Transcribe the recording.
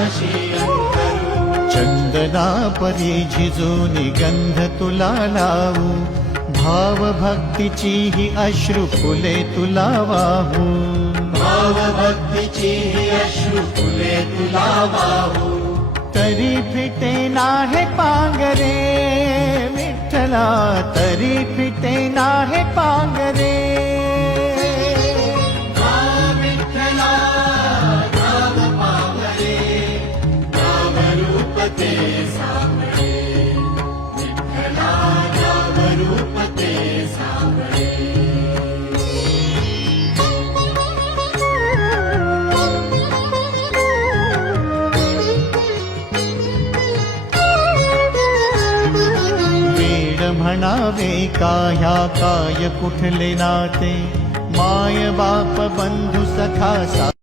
अंतरू चंदना परी झिजून गंध तुला लावू. भाव भक्तीची ही अश्रू फुले तुला वाहू. भाव भक्तीची ही अश्रू फुले तुला वाहू. तरी फिटे नाहे पांगरे विठ्ठला तरी फिटे म्हणावे का ह्या काय कुठले नाते माय बाप बंधू सखा सा